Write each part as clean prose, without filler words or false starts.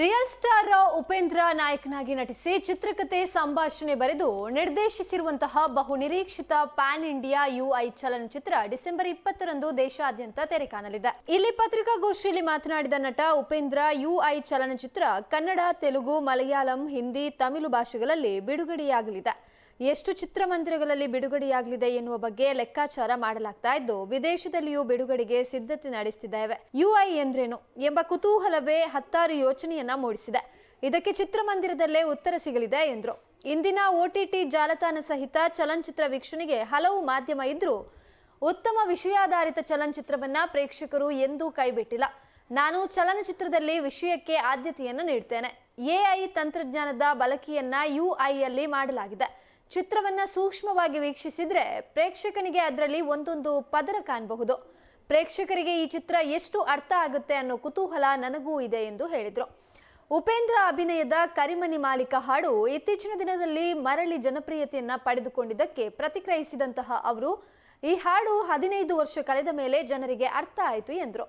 Real star Upendra ನಾಯಕನಾಗಿ ನಟಿಸಿ ಚಿತ್ರಕಥೆ ಸಂಭಾಷಣೆ ಬರೆದು ನಿರ್ದೇಶಿಸಿರುವಂತಹ ಬಹು ನಿರೀಕ್ಷಿತ ಪ್ಯಾನ್ ಇಂಡಿಯಾ ಯುಐ ಚಲನಚಿತ್ರ ಡಿಸೆಂಬರ್ 20ರಂದು ದೇಶಾದ್ಯಂತ ತೆರೆ ಕಾಣಲಿದೆ. ಇಲ್ಲಿ ಪತ್ರಿಕಾಗೋಷ್ಠಿಯಲ್ಲಿ ಮಾತನಾಡಿದ ನಟ ಉಪೇಂದ್ರ, ಯುಐ ಚಲನಚಿತ್ರ ಕನ್ನಡ, ತೆಲುಗು, ಮಲಯಾಳಂ, ಹಿಂದಿ, ತಮಿಳು ಭಾಷೆಗಳಲ್ಲಿ ಬಿಡುಗಡೆಯಾಗಲಿದೆ. ಎಷ್ಟು ಚಿತ್ರಮಂದಿರಗಳಲ್ಲಿ ಬಿಡುಗಡೆಯಾಗಲಿದೆ ಎನ್ನುವ ಬಗ್ಗೆ ಲೆಕ್ಕಾಚಾರ ಮಾಡಲಾಗ್ತಾ ಇದ್ದು, ವಿದೇಶದಲ್ಲಿಯೂ ಬಿಡುಗಡೆಗೆ ಸಿದ್ಧತೆ ನಡೆಸುತ್ತಿದ್ದೇವೆ. ಯುಐ ಎಂದ್ರೇನು ಎಂಬ ಕುತೂಹಲವೇ ಹತ್ತಾರು ಯೋಚನೆಯನ್ನ ಮೂಡಿಸಿದೆ. ಇದಕ್ಕೆ ಚಿತ್ರಮಂದಿರದಲ್ಲೇ ಉತ್ತರ ಸಿಗಲಿದೆ ಎಂದರು. ಇಂದಿನ OTT ಜಾಲತಾಣ ಸಹಿತ ಚಲನಚಿತ್ರ ವೀಕ್ಷಣೆಗೆ ಹಲವು ಮಾಧ್ಯಮ ಇದ್ರೂ ಉತ್ತಮ ವಿಷಯಾಧಾರಿತ ಚಲನಚಿತ್ರವನ್ನ ಪ್ರೇಕ್ಷಕರು ಎಂದೂ ಕೈಬಿಟ್ಟಿಲ್ಲ. ನಾನು ಚಲನಚಿತ್ರದಲ್ಲಿ ವಿಷಯಕ್ಕೆ ಆದ್ಯತೆಯನ್ನು ನೀಡುತ್ತೇನೆ. AI ತಂತ್ರಜ್ಞಾನದ ಬಳಕೆಯನ್ನ UI ಯಲ್ಲಿ ಮಾಡಲಾಗಿದೆ. ಚಿತ್ರವನ್ನ ಸೂಕ್ಷ್ಮವಾಗಿ ವೀಕ್ಷಿಸಿದ್ರೆ ಪ್ರೇಕ್ಷಕನಿಗೆ ಅದರಲ್ಲಿ ಒಂದೊಂದು ಪದರ ಕಾಣಬಹುದು. ಪ್ರೇಕ್ಷಕರಿಗೆ ಈ ಚಿತ್ರ ಎಷ್ಟು ಅರ್ಥ ಆಗುತ್ತೆ ಅನ್ನೋ ಕುತೂಹಲ ನನಗೂ ಇದೆ ಎಂದು ಹೇಳಿದರು. ಉಪೇಂದ್ರ ಅಭಿನಯದ ಕರಿಮನಿ ಮಾಲೀಕ ಹಾಡು ಇತ್ತೀಚಿನ ದಿನದಲ್ಲಿ ಮರಳಿ ಜನಪ್ರಿಯತೆಯನ್ನ ಪಡೆದುಕೊಂಡಿದ್ದಕ್ಕೆ ಪ್ರತಿಕ್ರಿಯಿಸಿದಂತಹ ಅವರು, ಈ ಹಾಡು 15 ವರ್ಷ ಕಳೆದ ಮೇಲೆ ಜನರಿಗೆ ಅರ್ಥ ಆಯಿತು ಎಂದರು.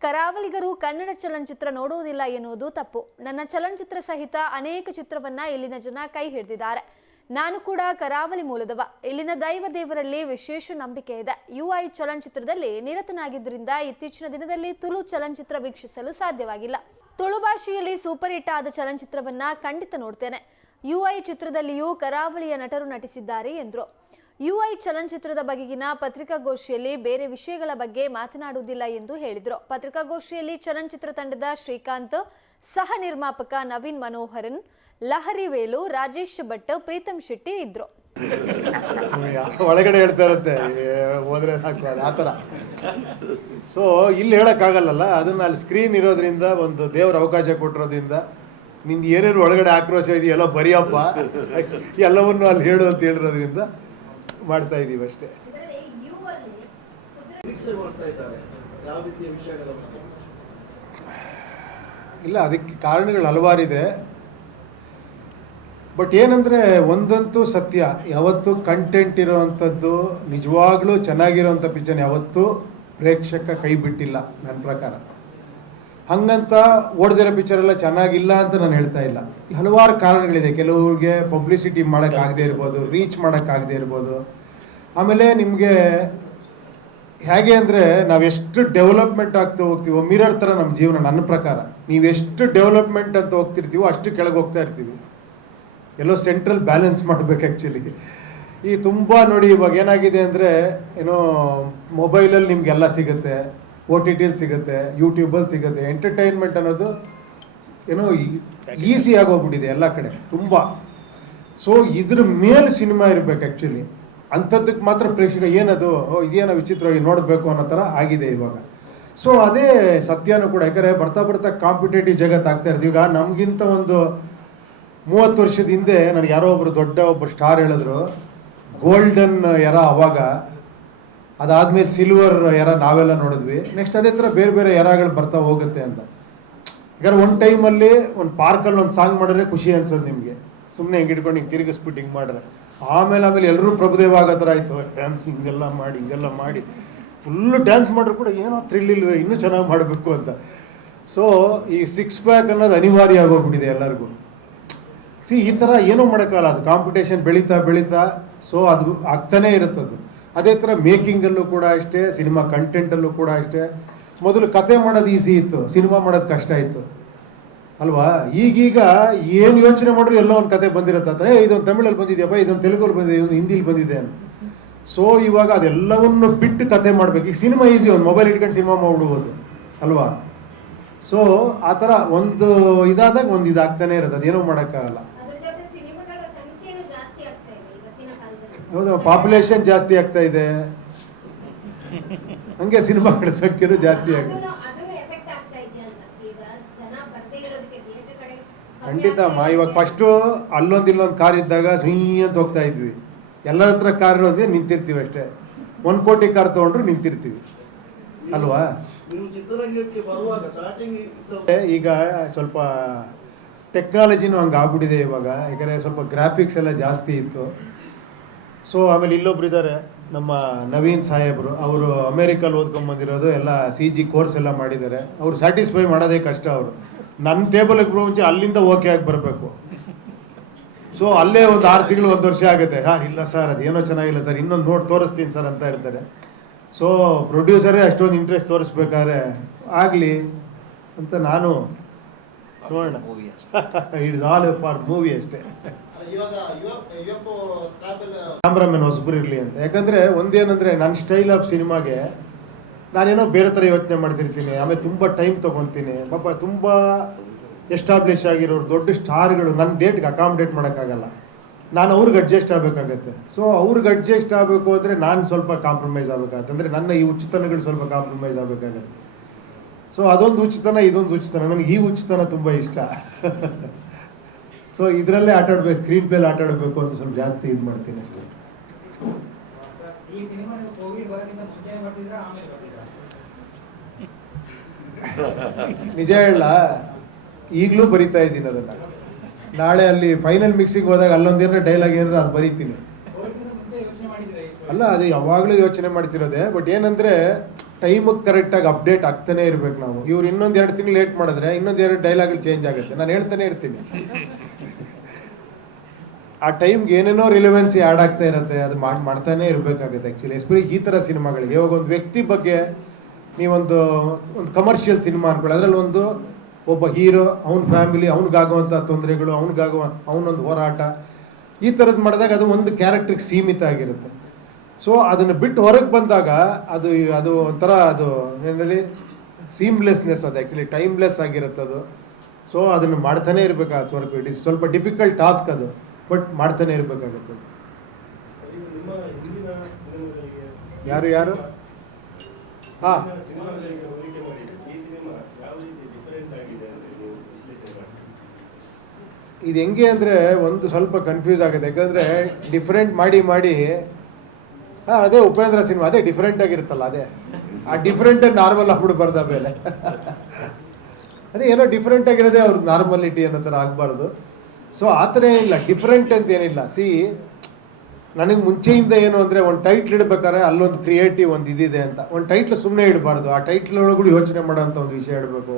ಕರಾವಳಿಗರು ಕನ್ನಡ ಚಲನಚಿತ್ರ ನೋಡುವುದಿಲ್ಲ ಎನ್ನುವುದು ತಪ್ಪು. ನನ್ನ ಚಲನಚಿತ್ರ ಸಹಿತ ಅನೇಕ ಚಿತ್ರವನ್ನ ಇಲ್ಲಿನ ಜನ ಕೈ ಹಿಡಿದಿದ್ದಾರೆ. ನಾನು ಕೂಡ ಕರಾವಳಿ ಮೂಲದವ. ಇಲ್ಲಿನ ದೈವ ದೇವರಲ್ಲಿ ವಿಶೇಷ ನಂಬಿಕೆ ಇದೆ. ಯುಐ ಚಲನಚಿತ್ರದಲ್ಲಿ ನಿರತನಾಗಿದ್ದರಿಂದ ಇತ್ತೀಚಿನ ದಿನದಲ್ಲಿ ತುಳು ಚಲನಚಿತ್ರ ವೀಕ್ಷಿಸಲು ಸಾಧ್ಯವಾಗಿಲ್ಲ. ತುಳು ಭಾಷೆಯಲ್ಲಿ ಸೂಪರ್ ಹಿಟ್ ಆದ ಚಲನಚಿತ್ರವನ್ನ ಖಂಡಿತ ನೋಡ್ತೇನೆ. ಯುಐ ಚಿತ್ರದಲ್ಲಿಯೂ ಕರಾವಳಿಯ ನಟರು ನಟಿಸಿದ್ದಾರೆ ಎಂದರು. ಯುಐ ಚಲನಚಿತ್ರದ ಬಗೆಗಿನ ಪತ್ರಿಕಾಗೋಷ್ಠಿಯಲ್ಲಿ ಬೇರೆ ವಿಷಯಗಳ ಬಗ್ಗೆ ಮಾತನಾಡುವುದಿಲ್ಲ ಎಂದು ಹೇಳಿದರು. ಪತ್ರಿಕಾಗೋಷ್ಠಿಯಲ್ಲಿ ಚಲನಚಿತ್ರ ತಂಡದ ಶ್ರೀಕಾಂತ್, ಸಹ ನಿರ್ಮಾಪಕ ನವೀನ್ ಮನೋಹರನ್, ಲಹರಿ ವೇಲು, ರಾಜೇಶ್ ಭಟ್, ಪ್ರೀತಮ್ ಶೆಟ್ಟಿ ಇದ್ರು. ಒಳಗಡೆ ಹೇಳ್ತಾ ಇರುತ್ತೆ, ಹೋದ್ರೆ ಸಾಕು ಆ ಥರ. ಸೊ ಇಲ್ಲಿ ಹೇಳೋಕ್ಕಾಗಲ್ಲ. ಅದನ್ನ ಅಲ್ಲಿ ಸ್ಕ್ರೀನ್ ಇರೋದ್ರಿಂದ, ಒಂದು ದೇವ್ರ ಅವಕಾಶ ಕೊಟ್ಟಿರೋದ್ರಿಂದ, ನಿಂದು ಏನೇನು ಒಳಗಡೆ ಆಕ್ರೋಶ ಇದೆಯಲ್ಲ ಬರೆಯಪ್ಪ, ಎಲ್ಲವನ್ನು ಅಲ್ಲಿ ಹೇಳು ಅಂತ ಹೇಳಿರೋದ್ರಿಂದ ಮಾಡ್ತಾ ಇದ್ದೀವಿ ಅಷ್ಟೇ. ಇಲ್ಲ, ಅದಕ್ಕೆ ಕಾರಣಗಳು ಹಲವಾರಿದೆ. ಬಟ್ ಏನಂದರೆ ಒಂದಂತೂ ಸತ್ಯ, ಯಾವತ್ತೂ ಕಂಟೆಂಟ್ ಇರೋವಂಥದ್ದು, ನಿಜವಾಗ್ಲೂ ಚೆನ್ನಾಗಿರೋವಂಥ ಪಿಕ್ಚರ್ ಯಾವತ್ತೂ ಪ್ರೇಕ್ಷಕ ಕೈ ಬಿಟ್ಟಿಲ್ಲ ನನ್ನ ಪ್ರಕಾರ. ಹಂಗಂತ ಓಡ್ದಿರೋ ಪಿಕ್ಚರೆಲ್ಲ ಚೆನ್ನಾಗಿಲ್ಲ ಅಂತ ನಾನು ಹೇಳ್ತಾ ಇಲ್ಲ. ಹಲವಾರು ಕಾರಣಗಳಿದೆ. ಕೆಲವ್ರಿಗೆ ಪಬ್ಲಿಸಿಟಿ ಮಾಡೋಕ್ಕಾಗದೇ ಇರ್ಬೋದು, ರೀಚ್ ಮಾಡೋಕ್ಕಾಗದೇ ಇರ್ಬೋದು. ಆಮೇಲೆ ನಿಮಗೆ ಹೇಗೆ ಅಂದರೆ, ನಾವೆಷ್ಟು ಡೆವಲಪ್ಮೆಂಟ್ ಆಗ್ತಾ ಹೋಗ್ತೀವೋ ಮಿರರ್ ಥರ ನಮ್ಮ ಜೀವನ. ನನ್ನ ಪ್ರಕಾರ ನೀವೆಷ್ಟು ಡೆವಲಪ್ಮೆಂಟ್ ಅಂತ ಹೋಗ್ತಿರ್ತೀವೋ ಅಷ್ಟು ಕೆಳಗೆ ಹೋಗ್ತಾ ಇರ್ತೀವಿ. ಎಲ್ಲೋ ಸೆಂಟ್ರಲ್ ಬ್ಯಾಲೆನ್ಸ್ ಮಾಡಬೇಕು ಆ್ಯಕ್ಚುಲಿ. ಈ ತುಂಬ ನೋಡಿ, ಇವಾಗ ಏನಾಗಿದೆ ಅಂದರೆ, ಏನೋ ಮೊಬೈಲಲ್ಲಿ ನಿಮಗೆಲ್ಲ ಸಿಗುತ್ತೆ, OTTಲಿ ಸಿಗುತ್ತೆ, ಯೂಟ್ಯೂಬಲ್ಲಿ ಸಿಗುತ್ತೆ. ಎಂಟರ್ಟೈನ್ಮೆಂಟ್ ಅನ್ನೋದು ಏನೋ ಈಸಿ ಆಗೋಗ್ಬಿಟ್ಟಿದೆ ಎಲ್ಲ ಕಡೆ ತುಂಬ. ಸೊ ಇದ್ರ ಮೇಲೆ ಸಿನಿಮಾ ಇರಬೇಕು ಆ್ಯಕ್ಚುಲಿ. ಅಂಥದ್ದಕ್ಕೆ ಮಾತ್ರ ಪ್ರೇಕ್ಷಕ ಏನದು ಇದೇನೋ ವಿಚಿತ್ರವಾಗಿ ನೋಡಬೇಕು ಅನ್ನೋ ಥರ ಆಗಿದೆ ಇವಾಗ. ಸೊ ಅದೇ ಸತ್ಯನೂ ಕೂಡ. ಯಾಕಂದರೆ ಬರ್ತಾ ಬರ್ತಾ ಕಾಂಪಿಟೇಟಿವ್ ಜಗತ್ತು ಆಗ್ತಾ ಇರ್ತೀವಿ. ಈಗ ನಮಗಿಂತ ಒಂದು 30 ವರ್ಷದ ಹಿಂದೆ ನನಗೆ ಯಾರೋ ಒಬ್ಬರು ಸ್ಟಾರ್ ಹೇಳಿದ್ರು, ಗೋಲ್ಡನ್ ಎರ ಅವಾಗ, ಅದಾದಮೇಲೆ ಸಿಲ್ವರ್ ಎರ ನಾವೆಲ್ಲ ನೋಡಿದ್ವಿ. ನೆಕ್ಸ್ಟ್ ಅದೇ ಥರ ಬೇರೆ ಬೇರೆ ಎರಾಗಳು ಬರ್ತಾ ಹೋಗುತ್ತೆ ಅಂತ. ಯಾಕಂದ್ರೆ ಒಂದು ಟೈಮಲ್ಲಿ ಒಂದು ಪಾರ್ಕಲ್ಲಿ ಒಂದು ಸಾಂಗ್ ಮಾಡಿದ್ರೆ ಖುಷಿ ಅನ್ಸೋದು ನಿಮಗೆ. ಸುಮ್ಮನೆ ಹಿಂಗೆ ಇಟ್ಕೊಂಡು ಹಿಂಗೆ ತಿರುಗಿಸ್ಬಿಟ್ಟು ಹಿಂಗೆ ಮಾಡ್ರೆ, ಆಮೇಲೆ ಎಲ್ಲರೂ ಪ್ರಭುದೇವ ಆಗೋ ಥರ ಆಯಿತು. ಡ್ಯಾನ್ಸ್ ಹಿಂಗೆಲ್ಲ ಮಾಡಿ ಫುಲ್ಲು ಡ್ಯಾನ್ಸ್ ಮಾಡಿದ್ರು ಕೂಡ ಏನೋ ಥ್ರಿಲ್ ಇಲ್ವೇ, ಇನ್ನೂ ಚೆನ್ನಾಗಿ ಮಾಡಬೇಕು ಅಂತ. ಸೊ ಈ 6 ಪ್ಯಾಕ್ ಅನ್ನೋದು ಅನಿವಾರ್ಯ ಆಗೋಗ್ಬಿಟ್ಟಿದೆ ಎಲ್ಲರಿಗೂ. ಈ ಥರ ಏನೂ ಮಾಡೋಕ್ಕಲ್ಲ. ಅದು ಕಾಂಪಿಟೇಷನ್ ಬೆಳೀತಾ ಸೊ ಅದು ಆಗ್ತಾನೇ ಇರುತ್ತದು. ಅದೇ ಥರ ಮೇಕಿಂಗಲ್ಲೂ ಕೂಡ ಅಷ್ಟೇ, ಸಿನಿಮಾ ಕಂಟೆಂಟಲ್ಲೂ ಕೂಡ ಅಷ್ಟೇ. ಮೊದಲು ಕತೆ ಮಾಡೋದು ಈಸಿ ಇತ್ತು, ಸಿನಿಮಾ ಮಾಡೋದು ಕಷ್ಟ ಇತ್ತು ಅಲ್ವಾ. ಈಗೀಗ ಏನು ಯೋಚನೆ ಮಾಡಿದ್ರು ಎಲ್ಲೋ ಒಂದು ಕತೆ ಬಂದಿರುತ್ತೆ ಹತ್ರ. ಇದೊಂದು ತಮಿಳಲ್ಲಿ ಬಂದಿದೆಯಪ್ಪ, ಇದೊಂದು ತೆಲುಗಲ್ಲಿ ಬಂದಿದೆ, ಇದೊಂದು ಹಿಂದಿಲಿ ಬಂದಿದೆ ಅಂತ. ಸೊ ಇವಾಗ ಅದೆಲ್ಲವನ್ನು ಬಿಟ್ಟು ಕತೆ ಮಾಡಬೇಕು. ಈಗ ಸಿನಿಮಾ ಈಸಿ, ಒಂದು ಮೊಬೈಲ್ ಇಟ್ಕೊಂಡು ಸಿನಿಮಾ ಮಾಡ್ಬಿಡ್ಬೋದು ಅಲ್ವಾ. ಸೊ ಆ ಥರ ಒಂದು ಇದಾದಾಗ ಒಂದು ಇದಾಗ್ತಾನೆ ಇರುತ್ತೆ, ಅದೇನೂ ಮಾಡೋಕ್ಕಾಗಲ್ಲ. ಹೌದು, ಪಾಪ್ಯುಲೇಷನ್ ಜಾಸ್ತಿ ಆಗ್ತಾ ಇದೆ, ಹಂಗೆ ಸಿನಿಮಾಗಳ ಸಂಖ್ಯೆನೂ ಜಾಸ್ತಿ ಆಗ್ತದೆ. ಖಂಡಿತ ಅಮ್ಮ. ಇವಾಗ ಫಸ್ಟು ಇಲ್ಲೊಂದು ಕಾರ್ ಇದ್ದಾಗ ಅಂತ ಹೋಗ್ತಾ ಇದ್ವಿ. ಎಲ್ಲರ ಹತ್ರ ಕಾರ್ ಇರೋದೇ ನಿಂತಿರ್ತೀವಿ ಅಷ್ಟೇ. 1 ಕೋಟಿ ಕಾರ್ ತೊಗೊಂಡ್ರು ನಿಂತಿರ್ತೀವಿ ಅಲ್ವಾ. ಈಗ ಸ್ವಲ್ಪ ಟೆಕ್ನಾಲಜಿನೂ ಹಂಗೆ ಆಗ್ಬಿಟ್ಟಿದೆ ಇವಾಗ. ಯಾಕಂದರೆ ಸ್ವಲ್ಪ ಗ್ರಾಫಿಕ್ಸ್ ಎಲ್ಲ ಜಾಸ್ತಿ ಇತ್ತು. ಸೊ ಆಮೇಲೆ ಇಲ್ಲೊಬ್ರು ಇದ್ದಾರೆ, ನಮ್ಮ ನವೀನ್ ಸಾಹೇಬರು. ಅವರು ಅಮೇರಿಕಲ್ಲಿ ಓದ್ಕೊಂಡ್ಬಂದಿರೋದು, ಎಲ್ಲ CG ಕೋರ್ಸ್ ಎಲ್ಲ ಮಾಡಿದ್ದಾರೆ. ಅವರು ಸ್ಯಾಟಿಸ್ಫೈ ಮಾಡೋದೇ ಕಷ್ಟ. ಅವರು ನನ್ನ ಟೇಬಲ್ಗೆ ಮುಂಚೆ ಅಲ್ಲಿಂದ ಓಕೆ ಆಗಿ ಬರಬೇಕು. ಸೊ ಅಲ್ಲೇ ಒಂದು 6 ತಿಂಗಳು 1 ವರ್ಷ ಆಗುತ್ತೆ. ಇಲ್ಲ ಸರ್ ಅದೇನೋ ಚೆನ್ನಾಗಿಲ್ಲ ಸರ್, ಇನ್ನೊಂದು ನೋಡಿ ತೋರಿಸ್ತೀನಿ ಸರ್ ಅಂತ ಇರ್ತಾರೆ. ಸೊ ಪ್ರೊಡ್ಯೂಸರೇ ಅಷ್ಟೊಂದು ಇಂಟ್ರೆಸ್ಟ್ ತೋರಿಸ್ಬೇಕಾದ್ರೆ ಆಗಲಿ ಅಂತ ನಾನು ನೋಡೋಣ. ಇಟ್ಸ್ ಆಲ್ ಫಾರ್ ಮೂವಿ ಅಷ್ಟೇ. ಕ್ಯಾಮ್ರಾಮನ್ ಹೊಸಬ್ರು ಇರಲಿ ಅಂತ. ಯಾಕಂದರೆ ಒಂದೇನಂದರೆ ನನ್ನ ಸ್ಟೈಲ್ ಆಫ್ ಸಿನಿಮಾಗೆ ನಾನೇನೋ ಬೇರೆ ಥರ ಯೋಚನೆ ಮಾಡ್ತಿರ್ತೀನಿ. ಆಮೇಲೆ ತುಂಬ ಟೈಮ್ ತೊಗೊತೀನಿ. ಪಾಪ ತುಂಬ ಎಸ್ಟಾಬ್ಲಿಷ್ ಆಗಿರೋರು ದೊಡ್ಡ ಸ್ಟಾರ್ಗಳು ನನ್ನ ಡೇಟ್ಗೆ ಅಕಾಮಿಡೇಟ್ ಮಾಡೋಕ್ಕಾಗಲ್ಲ. ನಾನು ಅವ್ರಿಗೆ ಅಡ್ಜಸ್ಟ್ ಆಗಬೇಕಾಗತ್ತೆ. ಸೊ ಅವ್ರಿಗೆ ಅಡ್ಜಸ್ಟ್ ಆಗಬೇಕು ಅಂದರೆ ನಾನು ಸ್ವಲ್ಪ ಕಾಂಪ್ರಮೈಸ್ ಆಗಬೇಕಾಗತ್ತೆ. ಅಂದರೆ ನನ್ನ ಈ ಹುಚ್ಚುತನಗಳು ಸ್ವಲ್ಪ ಕಾಂಪ್ರಮೈಸ್ ಆಗಬೇಕಾಗತ್ತೆ. ಸೊ ಅದೊಂದು ಹುಚ್ಚುತನ, ಇದೊಂದು ಹುಚ್ಚುತನ. ನನಗೆ ಈ ಹುಚ್ಚುತನ ತುಂಬ ಇಷ್ಟ. ಸೊ ಇದರಲ್ಲೇ ಆಟಾಡಬೇಕು, ಸ್ಕ್ರೀನ್ ಪ್ಲೇಲಿ ಆಟಾಡಬೇಕು ಅಂತ ಸ್ವಲ್ಪ ಜಾಸ್ತಿ ಇದು ಮಾಡ್ತೀನಿ ಅಷ್ಟೇ. ನಿಜ ಹೇಳ, ಈಗಲೂ ಬರಿತಾ ಇದ್ದೀನಿ ಅದನ್ನು. ನಾಳೆ ಅಲ್ಲಿ ಫೈನಲ್ ಮಿಕ್ಸಿಂಗ್ ಹೋದಾಗ ಅಲ್ಲೊಂದೇನಾರ ಡೈಲಾಗ್ ಏನಾರ ಅದು ಬರೀತೀನಿ. ಅಲ್ಲ, ಅದು ಯಾವಾಗಲೂ ಯೋಚನೆ ಮಾಡ್ತಿರೋದೆ. ಬಟ್ ಏನಂದರೆ ಟೈಮಿಗೆ ಕರೆಕ್ಟಾಗಿ ಅಪ್ಡೇಟ್ ಆಗ್ತಾನೆ ಇರ್ಬೇಕು ನಾವು. ಇವ್ರು ಇನ್ನೊಂದು 2 ತಿಂಗಳು ಲೇಟ್ ಮಾಡಿದ್ರೆ ಇನ್ನೊಂದು 2 ಡೈಲಾಗ್ಗಳು ಚೇಂಜ್ ಆಗುತ್ತೆ. ನಾನು ಹೇಳ್ತಾನೆ ಇರ್ತೀನಿ. ಆ ಟೈಮ್ಗೆ ಏನೇನೋ ರಿಲೆವೆನ್ಸಿ ಆ್ಯಡ್ ಆಗ್ತಾ ಇರುತ್ತೆ. ಅದು ಮಾಡ್ತಾನೆ ಇರಬೇಕಾಗುತ್ತೆ ಆ್ಯಕ್ಚುಲಿ, ಎಸ್ಪೆಷಲಿ ಈ ಥರ ಸಿನಿಮಾಗಳಿಗೆ. ಇವಾಗ ಒಂದು ವ್ಯಕ್ತಿ ಬಗ್ಗೆ ನೀವೊಂದು ಕಮರ್ಷಿಯಲ್ ಸಿನಿಮಾ ಅನ್ಕೊಳ್ಳಿ, ಅದರಲ್ಲಿ ಒಬ್ಬ ಹೀರೋ, ಅವನ ಫ್ಯಾಮಿಲಿ, ಅವ್ನಿಗಾಗುವಂಥ ತೊಂದರೆಗಳು, ಅವನೊಂದು ಹೋರಾಟ, ಈ ಥರದ್ದು ಮಾಡಿದಾಗ ಅದು ಒಂದು ಕ್ಯಾರೆಕ್ಟ್ರಿಗೆ ಸೀಮಿತ ಆಗಿರುತ್ತೆ. ಸೊ ಅದನ್ನು ಬಿಟ್ಟು ಹೊರಗೆ ಬಂದಾಗ ಅದು ಒಂಥರ ಅದು ಏನಲ್ಲಿ ಸೀಮ್ಲೆಸ್ನೆಸ್, ಅದು ಆ್ಯಕ್ಚುಲಿ ಟೈಮ್ಲೆಸ್ ಆಗಿರುತ್ತೆ ಅದು. ಸೊ ಅದನ್ನು ಮಾಡ್ತಾನೆ ಇರಬೇಕಾಗತ್ತೆ ವರ್ಕ್. ಇಟ್ ಇಸ್ ಸ್ವಲ್ಪ ಡಿಫಿಕಲ್ಟ್ ಟಾಸ್ಕ್ ಅದು, ಬಟ್ ಮಾಡ್ತಾನೆ ಇರಬೇಕಾಗತ್ತೆ. ಯಾರು ಹಾಂ, ಇದು ಹೆಂಗೆ ಅಂದರೆ ಒಂದು ಸ್ವಲ್ಪ ಕನ್ಫ್ಯೂಸ್ ಆಗುತ್ತೆ. ಯಾಕಂದರೆ ಡಿಫ್ರೆಂಟ್ ಮಾಡಿ ಅದೇ ಉಪೇಂದ್ರ ಸಿನಿಮಾ ಅದೇ ಡಿಫ್ರೆಂಟ್ ಆಗಿರುತ್ತಲ್ಲ, ಅದೇ ಆ ಡಿಫ್ರೆಂಟ್ ನಾರ್ಮಲ್ ಆಗ್ಬಿಡ್ಬಾರ್ದು. ಆಮೇಲೆ ಅದೇ ಏನೋ ಡಿಫ್ರೆಂಟ್ ಆಗಿರೋದೇ ಅವ್ರದ್ದು ನಾರ್ಮಲಿಟಿ ಅನ್ನೋ ಥರ ಆಗಬಾರ್ದು. ಸೊ ಆ ಥರ ಏನಿಲ್ಲ, ಡಿಫ್ರೆಂಟ್ ಅಂತ ಏನಿಲ್ಲ. ನನಗೆ ಮುಂಚೆಯಿಂದ ಏನು ಅಂದರೆ ಒಂದು ಟೈಟ್ಲ್ ಇಡಬೇಕಾದ್ರೆ ಅಲ್ಲೊಂದು ಕ್ರಿಯೇಟಿವ್ ಒಂದು ಇದಿದೆ ಅಂತ. ಒಂದು ಟೈಟ್ಲ್ ಸುಮ್ಮನೆ ಇಡಬಾರ್ದು, ಆ ಟೈಟ್ಲ್ ಒಳಗೂ ಯೋಚನೆ ಮಾಡೋಂಥ ಒಂದು ವಿಷಯ ಇಡಬೇಕು.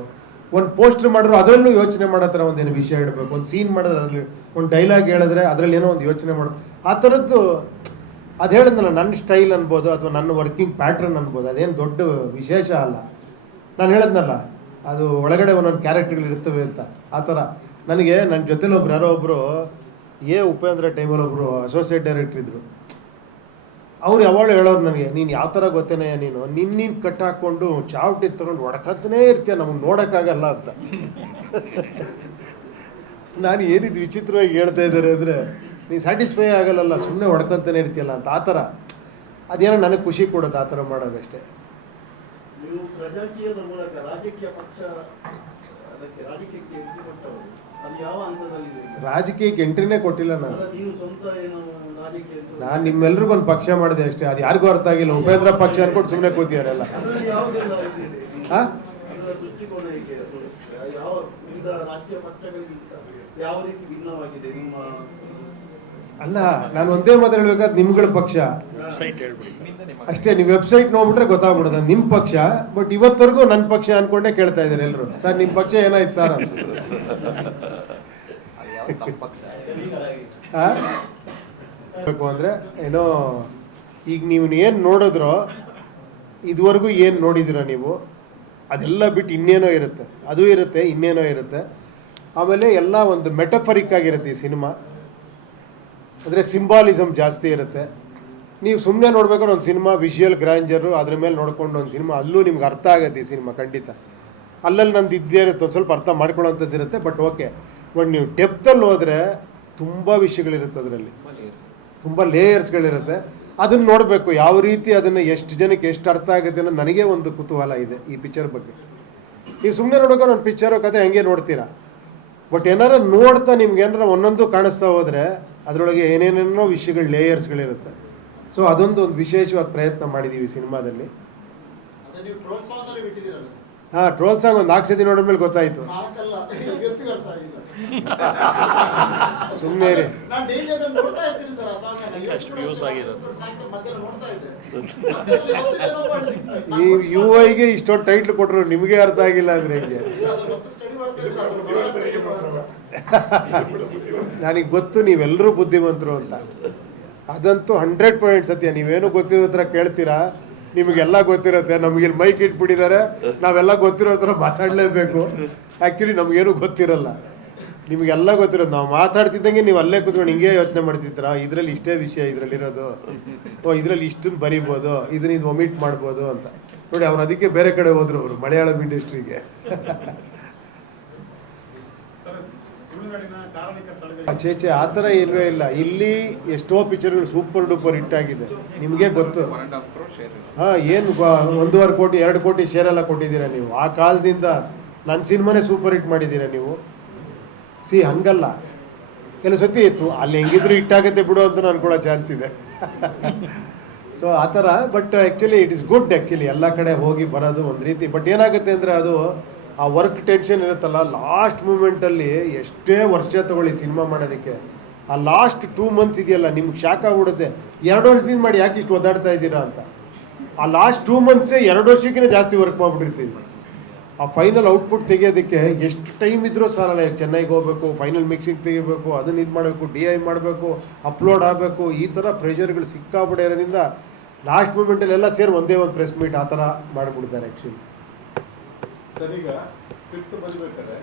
ಒಂದು ಪೋಸ್ಟರ್ ಮಾಡಿದ್ರು ಅದರಲ್ಲೂ ಯೋಚನೆ ಮಾಡೋ ಥರ ಒಂದೇನು ವಿಷಯ ಇಡಬೇಕು. ಒಂದು ಸೀನ್ ಮಾಡಿದ್ರೆ ಅದರಲ್ಲಿ ಒಂದು ಡೈಲಾಗ್ ಹೇಳಿದ್ರೆ ಅದರಲ್ಲಿ ಏನೋ ಒಂದು ಯೋಚನೆ ಮಾಡೋ ಆ ಥರದ್ದು. ಅದು ಹೇಳಿದ್ನಲ್ಲ, ನನ್ನ ಸ್ಟೈಲ್ ಅನ್ಬೋದು ಅಥವಾ ನನ್ನ ವರ್ಕಿಂಗ್ ಪ್ಯಾಟ್ರನ್ ಅನ್ಬೋದು, ಅದೇನು ದೊಡ್ಡ ವಿಶೇಷ ಅಲ್ಲ. ನಾನು ಹೇಳಿದ್ನಲ್ಲ, ಅದು ಒಳಗಡೆ ಒಂದೊಂದು ಕ್ಯಾರೆಕ್ಟರ್ಗಳಿರ್ತವೆ ಅಂತ. ಆ ಥರ ನನಗೆ ನನ್ನ ಜೊತೆಲಿ ಯಾರೋ ಒಬ್ಬರು ಉಪೇಂದ್ರ ಟೈಮಲ್ಲಿ ಒಬ್ಬರು ಅಸೋಸಿಯೇಟ್ ಡೈರೆಕ್ಟರ್ ಇದ್ದರು. ಅವ್ರು ಯಾವಾಗಲೂ ಹೇಳೋರು ನನಗೆ, ನೀನು ಯಾವ ಥರ ಗೊತ್ತೇನೆ, ನೀನು ಕಟ್ ಹಾಕ್ಕೊಂಡು ಚಾವಟಿ ತೊಗೊಂಡು ಹೊಡ್ಕಂತನೇ ಇರ್ತೀಯ, ನಮಗೆ ನೋಡೋಕ್ಕಾಗಲ್ಲ ಅಂತ. ನಾನು ಏನಿದು ವಿಚಿತ್ರವಾಗಿ ಹೇಳ್ತಾ ಇದ್ದಾರೆ ಅಂದರೆ, ನೀನು ಸ್ಯಾಟಿಸ್ಫೈ ಆಗಲ್ಲ, ಸುಮ್ಮನೆ ಹೊಡ್ಕೊಂತಾನೆ ಇರ್ತೀಯಲ್ಲ ಅಂತ. ಆ ಥರ ಅದೇನೋ ನನಗೆ ಖುಷಿ ಕೊಡೋದು ಆ ಥರ ಮಾಡೋದಷ್ಟೇ. ನೀವು ಪ್ರಜಾಕೀಯದ ಮೂಲಕ ರಾಜಕೀಯ ಪಕ್ಷ ಅದಕ್ಕೆ ರಾಜಕೀಯಕ್ಕೆ ಎಂಟ್ರಿ ಕೊಟ್ಟವರು, ಅದು ಯಾವ ಹಂತದಲ್ಲಿದೆ? ರಾಜಕೀಯಕ್ಕೆ ಎಂಟ್ರಿನೇ ಕೊಟ್ಟಿಲ್ಲ ನಾನು. ನೀವು ಸ್ವಂತ ಏನು ರಾಜಕೀಯ? ನಾನು ನಿಮ್ಮೆಲ್ರಿಗೊಂದು ಪಕ್ಷ ಮಾಡಿದೆ ಅಷ್ಟೇ. ಅದು ಯಾರಿಗೂ ಅರ್ಥ ಆಗಿಲ್ಲ. ಉಪೇಂದ್ರ ಪಕ್ಷ ಅನ್ಕೊಂಡು ಸುಮ್ಮನೆ ಕೂತಿಯಾರೆಲ್ಲ. ಅದರಲ್ಲಿ ಯಾವುದೆಲ್ಲ ಇದೆ? ಹಾಂ, ಅದರ ದೃಷ್ಟಿಕೋನ ಹೇಗೆ? ಯಾವ ವಿವಿಧ ರಾಜಕೀಯ ಪಕ್ಷಗಳಿಗಿಂತ ಯಾವ ರೀತಿ ಭಿನ್ನವಾಗಿದೆ ನಿಮ್ಮ? ಅಲ್ಲ, ನಾನು ಒಂದೇ ಮಾತು ಹೇಳ್ಬೇಕಾದ್ರೆ ನಿಮ್ಗಳ ಪಕ್ಷ ಅಷ್ಟೇ. ನೀವು ವೆಬ್ಸೈಟ್ ನೋಡ್ಬಿಟ್ರೆ ಗೊತ್ತಾಗ್ಬಿಡೋದು ನಿಮ್ಮ ಪಕ್ಷ. ಬಟ್ ಇವತ್ತವರೆಗೂ ನನ್ನ ಪಕ್ಷ ಅನ್ಕೊಂಡೇ ಕೇಳ್ತಾ ಇದ್ದಾರೆ ಎಲ್ಲರೂ. ಸರ್ ನಿಮ್ಮ ಪಕ್ಷ ಏನಾಯ್ತು ಸರ್ ಅಂತ. ಬೇಕು ಅಂದರೆ ಏನೋ ಈಗ ನೀವು ಏನು ನೋಡಿದ್ರೋ ಇದುವರೆಗೂ ಏನು ನೋಡಿದಿರೋ ನೀವು, ಅದೆಲ್ಲ ಬಿಟ್ಟು ಇನ್ನೇನೋ ಇರುತ್ತೆ, ಅದು ಇರುತ್ತೆ, ಇನ್ನೇನೋ ಇರುತ್ತೆ. ಆಮೇಲೆ ಎಲ್ಲ ಒಂದು ಮೆಟಫರಿಕ್ ಆಗಿರುತ್ತೆ ಈ ಸಿನಿಮಾ. ಅಂದರೆ ಸಿಂಬಾಲಿಸಮ್ ಜಾಸ್ತಿ ಇರುತ್ತೆ. ನೀವು ಸುಮ್ಮನೆ ನೋಡ್ಬೇಕಾದ್ರೆ ಒಂದು ಸಿನಿಮಾ ವಿಷುವಲ್ ಗ್ರ್ಯಾಂಜರು ಅದ್ರ ಮೇಲೆ ನೋಡ್ಕೊಂಡು ಒಂದು ಸಿನಿಮಾ, ಅಲ್ಲೂ ನಿಮ್ಗೆ ಅರ್ಥ ಆಗುತ್ತೆ ಈ ಸಿನಿಮಾ ಖಂಡಿತ. ಅಲ್ಲಲ್ಲಿ ನಂದು ಇದ್ದೇ ಇರುತ್ತೆ, ಒಂದು ಸ್ವಲ್ಪ ಅರ್ಥ ಮಾಡ್ಕೊಳ್ಳೋಂಥದ್ದು ಇರುತ್ತೆ. ಬಟ್ ಓಕೆ, ಬಟ್ ನೀವು ಡೆಪ್ತಲ್ಲಿ ಹೋದರೆ ತುಂಬ ವಿಷಯಗಳಿರುತ್ತೆ, ಅದರಲ್ಲಿ ತುಂಬ ಲೇಯರ್ಸ್ಗಳಿರುತ್ತೆ. ಅದನ್ನು ನೋಡಬೇಕು ಯಾವ ರೀತಿ, ಅದನ್ನು ಎಷ್ಟು ಜನಕ್ಕೆ ಎಷ್ಟು ಅರ್ಥ ಆಗುತ್ತೆ ಅನ್ನೋದು ನನಗೆ ಒಂದು ಕುತೂಹಲ ಇದೆ ಈ ಪಿಕ್ಚರ್ ಬಗ್ಗೆ. ನೀವು ಸುಮ್ಮನೆ ನೋಡ್ಬೇಕಾದ್ರೆ ಒಂದು ಪಿಕ್ಚರು ಕತೆ ಹಂಗೆ ನೋಡ್ತೀರಾ. ಬಟ್ ಏನಾರ ನೋಡ್ತಾ ನಿಮ್ಗೆ ಏನಾರ ಒಂದೊಂದು ಕಾಣಿಸ್ತಾ ಹೋದರೆ ಅದರೊಳಗೆ ಏನೇನೇನೋ ವಿಷಯಗಳು, ಲೇಯರ್ಸ್ಗಳಿರುತ್ತೆ. ಸೊ ಅದೊಂದು ವಿಶೇಷವಾದ ಪ್ರಯತ್ನ ಮಾಡಿದ್ದೀವಿ ಸಿನಿಮಾದಲ್ಲಿ. ಹಾಂ, ಟ್ರೋಲ್ ಸಾಂಗ್ ಒಂದು 4 ಸತಿ ನೋಡಿದ್ಮೇಲೆ ಗೊತ್ತಾಯಿತು. ಸುಮ್ಮನೆ ರೀ, ಈ UI ಗೆ ಇಷ್ಟೊಂದು ಟೈಟ್ಲ್ ಕೊಟ್ಟರು ನಿಮಗೆ ಅರ್ಥ ಆಗಿಲ್ಲ ಅಂದರೆ ಹೆಂಗೆ? ನನಗೆ ಗೊತ್ತು ನೀವೆಲ್ಲರೂ ಬುದ್ಧಿವಂತರು ಅಂತ, ಅದಂತೂ 100% ಸತ್ಯ. ನೀವೇನು ಗೊತ್ತಿರೋ ಹತ್ರ ಕೇಳ್ತೀರಾ, ನಿಮಗೆಲ್ಲ ಗೊತ್ತಿರುತ್ತೆ. ನಮಗೆ ಮೈಕ್ ಇಟ್ಬಿಟ್ಟಿದ್ದಾರೆ, ನಾವೆಲ್ಲ ಗೊತ್ತಿರೋ ಹತ್ರ ಮಾತಾಡಲೇಬೇಕು. ಆ್ಯಕ್ಚುಲಿ ನಮಗೇನು ಗೊತ್ತಿರಲ್ಲ, ನಿಮಗೆಲ್ಲ ಗೊತ್ತಿರೋದು. ನಾವು ಮಾತಾಡ್ತಿದ್ದಂಗೆ ನೀವು ಅಲ್ಲೇ ಕೂತ್ಕೊಂಡು ಹಿಂಗೆ ಯೋಚನೆ ಮಾಡ್ತಿದ್ದೀರಾ, ಇದರಲ್ಲಿ ಇಷ್ಟೇ ವಿಷಯ ಇದರಲ್ಲಿರೋದು, ಇದರಲ್ಲಿ ಇಷ್ಟನ್ನು ಬರಿಬೋದು, ಇದನ್ನ ಇದು ಒಮಿಟ್ ಮಾಡ್ಬೋದು ಅಂತ. ನೋಡಿ, ಅವ್ರು ಅದಕ್ಕೆ ಬೇರೆ ಕಡೆ ಹೋದ್ರು, ಅವರು ಮಲಯಾಳಂ ಇಂಡಸ್ಟ್ರಿಗೆ. ಆಚೆ ಆ ಥರ ಇಲ್ವೇ ಇಲ್ಲ. ಇಲ್ಲಿ ಎಷ್ಟೋ ಪಿಕ್ಚರ್ಗಳು ಸೂಪರ್ ಡೂಪರ್ ಹಿಟ್ ಆಗಿದೆ, ನಿಮಗೆ ಗೊತ್ತು. ಹಾಂ, ಏನು 1.5 ಕೋಟಿ 2 ಕೋಟಿ ಶೇರೆಲ್ಲ ಕೊಟ್ಟಿದ್ದೀರಾ ನೀವು. ಆ ಕಾಲದಿಂದ ನನ್ನ ಸಿನಿಮಾನೇ ಸೂಪರ್ ಹಿಟ್ ಮಾಡಿದ್ದೀರಾ ನೀವು. ಹಂಗಲ್ಲ, ಕೆಲವು ಸತಿ ಇತ್ತು ಅಲ್ಲಿ ಹೆಂಗಿದ್ರು ಹಿಟ್ಟಾಗತ್ತೆ ಬಿಡು ಅಂತ ಅನ್ಕೊಳ್ಳೋ ಚಾನ್ಸ್ ಇದೆ. ಸೊ ಆ ಥರ. But actually it is good. Actually ಎಲ್ಲ ಕಡೆ ಹೋಗಿ ಬರೋದು ಒಂದು ರೀತಿ. ಬಟ್ ಏನಾಗುತ್ತೆ ಅಂದರೆ, ಅದು ಆ ವರ್ಕ್ ಟೆನ್ಷನ್ ಇರುತ್ತಲ್ಲ, ಲಾಸ್ಟ್ ಮೂಮೆಂಟಲ್ಲಿ ಎಷ್ಟೇ ವರ್ಷ ತಗೊಳ್ಳಿ ಸಿನಿಮಾ ಮಾಡೋದಕ್ಕೆ, ಆ ಲಾಸ್ಟ್ 2 ಮಂತ್ಸ್ ಇದೆಯಲ್ಲ, ನಿಮ್ಗೆ ಶಾಕ್ ಆಗ್ಬಿಡುತ್ತೆ. 2 ವರ್ಷದಿಂದ ಮಾಡಿ ಯಾಕೆ ಇಷ್ಟು ಒದ್ದಾಡ್ತಾ ಇದ್ದೀರಾ ಅಂತ. ಆ ಲಾಸ್ಟ್ 2 ಮಂತ್ಸೇ 2 ವರ್ಷಕ್ಕಿಂತ ಜಾಸ್ತಿ ವರ್ಕ್ ಮಾಡಿಬಿಟ್ಟಿರ್ತೀವಿ. ಆ ಫೈನಲ್ ಔಟ್ಪುಟ್ ತೆಗೆಯೋದಕ್ಕೆ ಎಷ್ಟು ಟೈಮ್ ಇದ್ರೂ ಸಾಲಲ್ಲ. ಚೆನ್ನೈಗೆ ಹೋಗಬೇಕು, ಫೈನಲ್ ಮಿಕ್ಸಿಂಗ್ ತೆಗಿಬೇಕು, ಅದನ್ನು ಇದು ಮಾಡಬೇಕು, DI ಮಾಡಬೇಕು, ಅಪ್ಲೋಡ್ ಆಗಬೇಕು, ಈ ಥರ ಪ್ರೆಷರ್ಗಳು ಸಿಕ್ಕಾಬಿಡೋ ಇರೋದ್ರಿಂದ ಲಾಸ್ಟ್ ಮೂಮೆಂಟಲ್ಲೆಲ್ಲ ಸೇರಿ ಒಂದೇ ಒಂದು ಪ್ರೆಸ್ ಮೀಟ್ ಆ ಥರ ಮಾಡಿಬಿಡ್ತಾರೆ ಆ್ಯಕ್ಚುಲಿ. ಸರ್, ಈಗ ಸ್ಕ್ರಿಪ್ಟ್ ಬರೀಬೇಕಾದ್ರೆ